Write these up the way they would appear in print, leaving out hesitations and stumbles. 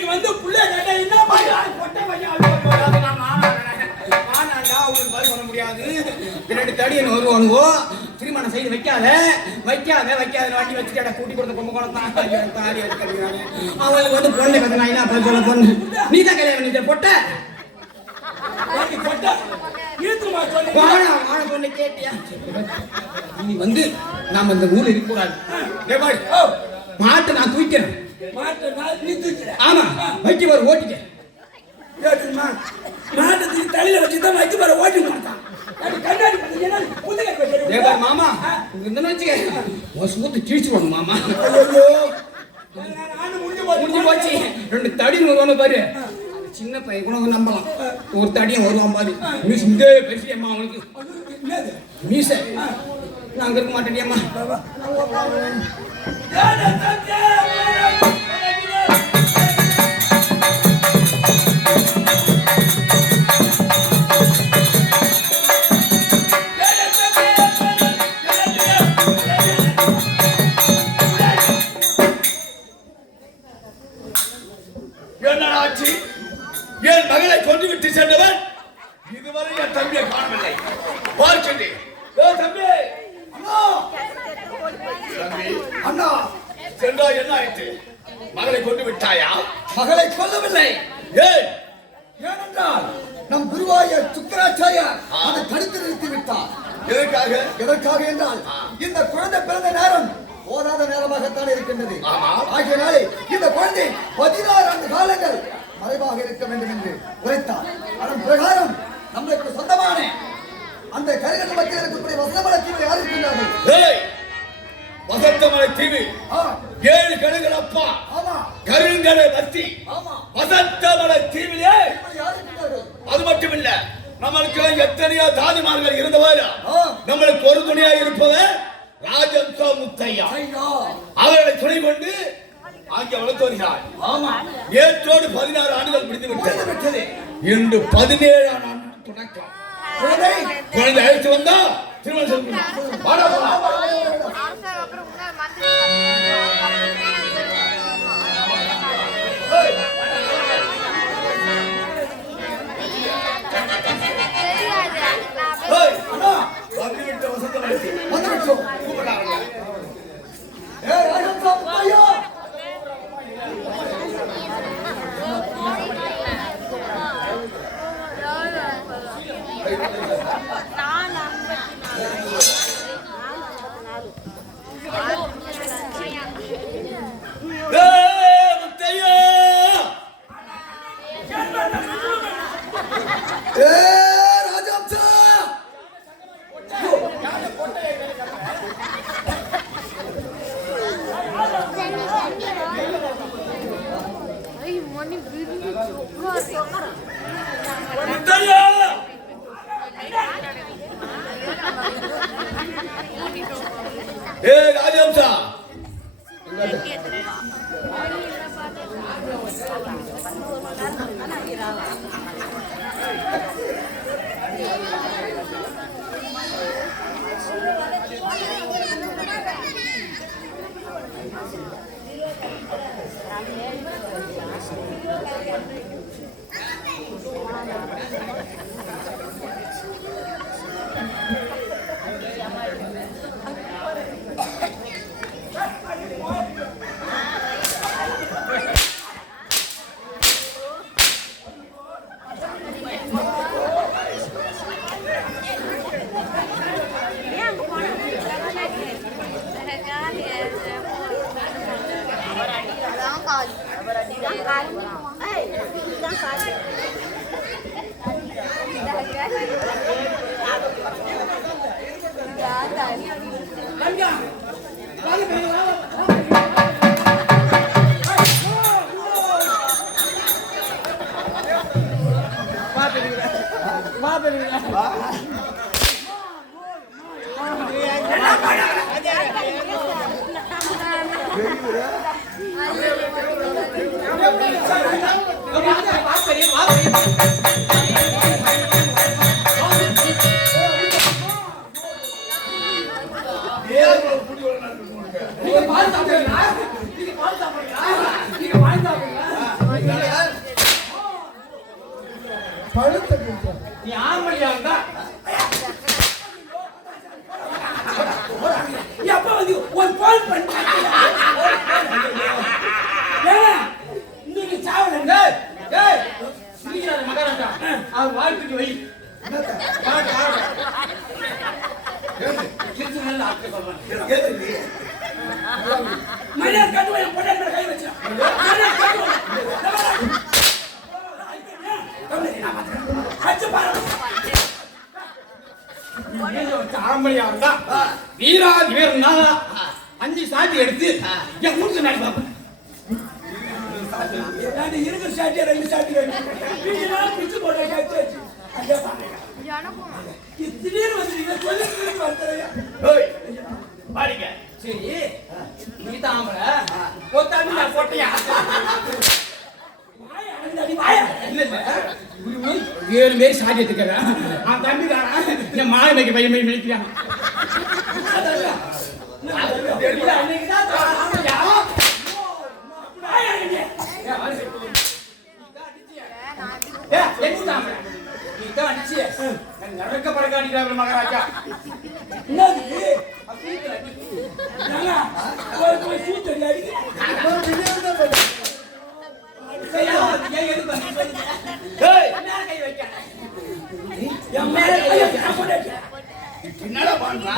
இன்னைக்கு வந்து புள்ள கேட்டா என்ன பையா பொட்டை பையா அவங்களுக்கு பதில் பண்ண முடியாது. பின்னாடி தடியன் வருவானுவோ திருமணம் செய்து வைக்காத வண்டி வச்சுட்டு கூட்டி கொடுத்த கும்பகோணம் தான் தாரி எடுக்கிறாங்க. அவங்களுக்கு வந்து பொண்ணு கதை நான் என்ன பதில் சொல்ல பொண்ணு நீ தான் கல்யாணம் பண்ணிட்ட பொட்டை பொண்ணு கேட்டியா? நீ வந்து நாம இந்த ஊர்ல இருக்க கூடாது. மாட்டை நான் தூக்கிறேன். ஆமா வைக்க வர ஓட்டிட்டேன். மாட்டத்துக்கு தலையில வச்சுதான் வைக்க வர ஓட்டி மாட்டான். மாமா சூத்து கிழிச்சுவாங்க மாமா. முடிஞ்சு போச்சு. 2 தடி வருவானு பாரு. சின்ன பையன் கூட நம்பலாம். ஒரு தடியும் வருவான் பாரு. மீச இதே பெருசியம்மா அவனுக்கு மீச நாங்க இருக்க மாட்டேடியம்மா. என் மகளை கொண்டு விட்டு சென்றவன் இதுவரை என் தம்பியை காணவில்லை. பார்க்கின்றேன். தம்பி அண்ணா சென்றா என்ன ஆயிற்று? மகளை கொண்டு விட்டாயா? மகளை கொல்லவில்லை. ஏனென்றால் நம் குருவாயூர் சுக்கராச்சாரியார் அதை தடுத்து நிறுத்தி விட்டார். எதற்காக என்றால் இந்த குழந்தை பிறந்த நேரம் போதாத நேரமாகத்தான் இருக்கின்றது. ஆகியனாலே இந்த குழந்தை 16 ஆண்டு காலங்கள் மறைவாக இருக்க வேண்டும் என்று உரைத்தார். அதன் பிரகாரம் நம்மளுக்கு சொந்தமான அந்த கருகல் மத்தியில் இருக்கக்கூடிய வசந்தமலை தீவில் யார் இருக்கின்றார்கள்? வசந்தமலை தீவு 7 கழுகள் அப்பா கருங்கலை மத்தி வசந்தமலை தீவிலே யார் இருக்கின்றார்கள்? அது மட்டுமில்ல, நம்மளுக்கு எத்தனையோ தாதிமார்கள் இருந்தவர் நம்மளுக்கு ஒரு துணையா இருப்பவர் ராஜம்சா முத்தையா. அவர்களை துணை கொண்டு ஆகிய வளர்த்து வருகிறார். நேற்றோடு 16 ஆண்டுகள் முடிந்து விட்டது. இன்று 17ஆம் ஆண்டு தொடக்கம். குழந்தை அழைத்து வந்தா திருமணம் ராஜம்சா மரியாதை கட்டுவேன் என் பொண்டாட்டி மேல கை வச்சா மரியாதை கட்டுவேன் ஆம்பளையா இருந்தா வீராதி வீரனா 5 சாட்டி எடுத்து என் மூச்சு நாடி பாப்பேன். இருக்கிற சாட்டியா 2 சாட்டி பிச்சு போட்ட திடீர்னு வந்து பாடிங்க. சரி நீ தான் ஆம்பளை பொத்தாண்டி நான் போட்டியா இல்ல வேறு மாரி சாட்டி எடுத்துக்கிறேன். அவன் தம்பிக்காரன் என் மாலை வைக்க பையன் போய் மிதிக்கிறான். நடக்க பறக்காடிக்கிறாங்க மகாராஜா. என்னடா பண்றா?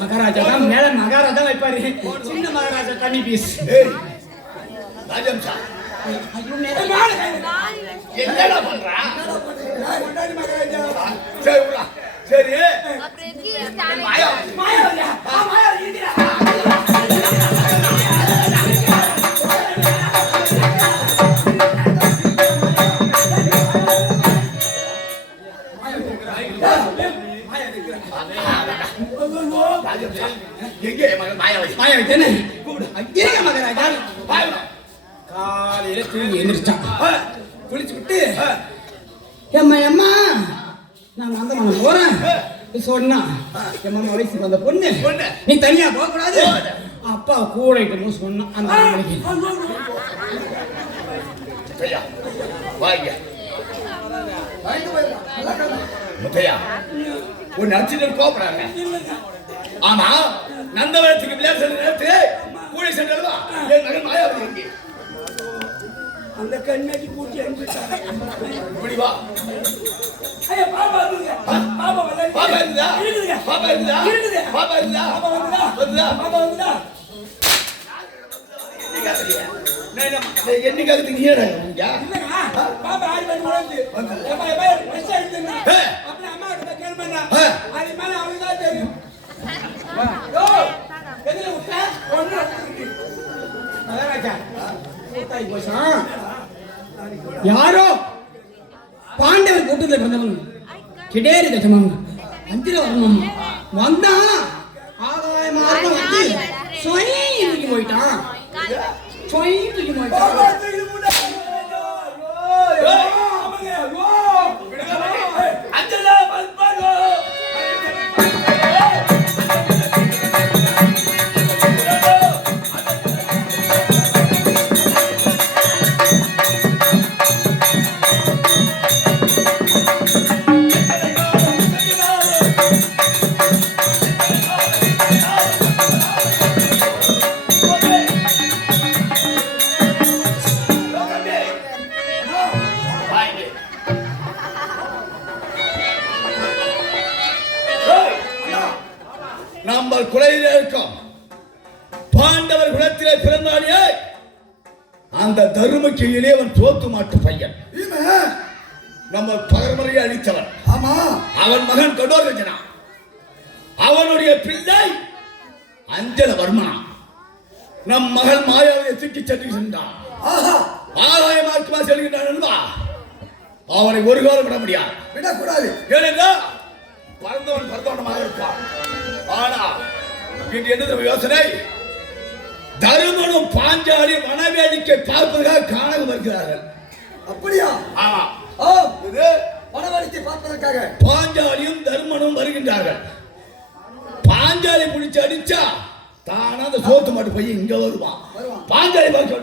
மகாராஜா தான் மேல மகாராஜா வைப்பாரு. சின்ன மகாராஜா தண்ணி பீஸ். ராஜம்சா என்னடா பண்றா? சரி உள்ள சரி மாயா மாயா மாயா இருக்கா எங்கே மாயா மாயா வைத்தேன்னு அங்கே மகாராஜா காலையில தூங்கி எழுந்திரிச்சான். குளிச்சு விட்டு எம்மா எம்மா நான் நந்தவனம் போறேன் சொன்னா எம்மா வயசுக்கு வந்த பொண்ணு நீ தனியா போக கூடாது அப்பா கூட இருக்கணும் சொன்னா அந்த முத்தையா ஒரு நடிச்சுட்டு கோப்பறாங்க. ஆமா நந்தவனத்துக்கு விளையாட்டு நேரத்து கூலி சென்றா என் மகன் மாயாவதி எங்கே? அந்த கண்ணாடி கூட்டி அனுப்பிட்டாங்க. இப்படி வா. ஐயா பாப்பா வந்துங்க. பாப்பா வந்து பாப்பா இருந்தா இருக்குங்க. பாப்பா இருந்தா இருக்குங்க. பாப்பா இருந்தா பாப்பா வந்துடா. வந்துடா பாப்பா வந்துடா. என்னைக்காக நீங்க இல்லங்க பாப்பா ஆடி பண்ணி வந்து எப்பா எப்பா பிரஷ் எடுத்துங்க. அப்புறம் அம்மா கிட்ட கேள் பண்ணா. அது மேல அவங்களுக்கு தான் தெரியும். யோ எதுல விட்டா ஒண்ணு மகாராஜா யாரோ பாண்டவர் கூட்டத்தில் பிறந்தவன் கிடேரி கஜமாங்க அஞ்சில வரணும் வந்தா ஆகாய மார்க்கம் வந்து சொயி தூக்கி போயிட்டான். சொயி தூக்கி போயிட்டான். நம்ம குலையிலே இருக்கோம். பாண்டவர் குலத்திலே பிறந்தானே அந்த தருமக்கு இளையவன் தோத்து மாட்டு பையன். நம்ம பகர்மறையை அழித்தவன். ஆமா அவன் மகன் கடோரஜனா. அவனுடைய பிள்ளை அஞ்சலவர்மனா. நம் மகள் மாயாவை தூக்கி சென்றான். ஆகாய மார்க்கமா செல்கின்றான் என்பா அவனை ஒரு காலம் விட முடியாது, விடக்கூடாது. ஏனென்றால் பறந்தவன் பறந்தவனமாக இருப்பான். ஆனா இன்று என்ன யோசனை? தருமனும் பாஞ்சாலி மனவேடிக்கை பார்ப்பதற்காக காணகம் வருகிறார்கள். அப்படியா? ஆமா. இது மனவேடிக்கை பார்ப்பதற்காக பாஞ்சாலியும் தருமனும் வருகின்றார்கள். பாஞ்சாலி பிடிச்சு அடிச்சா தானா அந்த சோத்து மாட்டு பையன் இங்க வருவான். பாஞ்சாலி பார்க்க